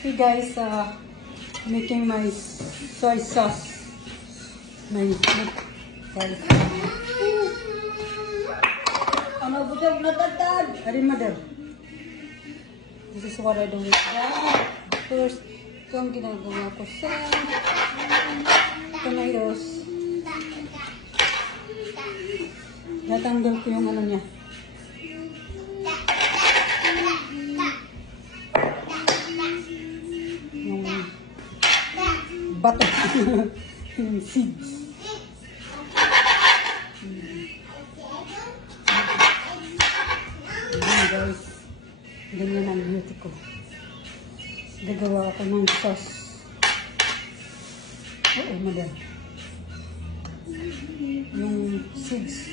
Hey guys, making my soy sauce. My guys. Ano butog na tatad? Ari mother. This is what I do with that. First, ito ang ginagawa ko sa tomatoes. Natanggal ko yung ano niya. Yung bato. Yung seeds. Ayan guys. Ganyan ang beauty ko. Gagawa ako ng sauce. Oo, madam. Yung seeds.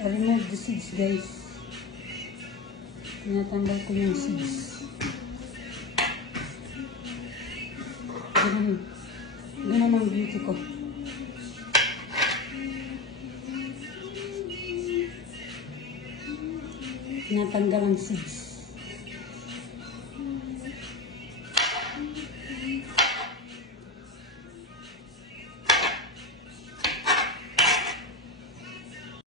I remove the seeds, guys. Tinatanggal ko yung seeds. Ganun ang beauty ko. Tinatanggal ang seeds.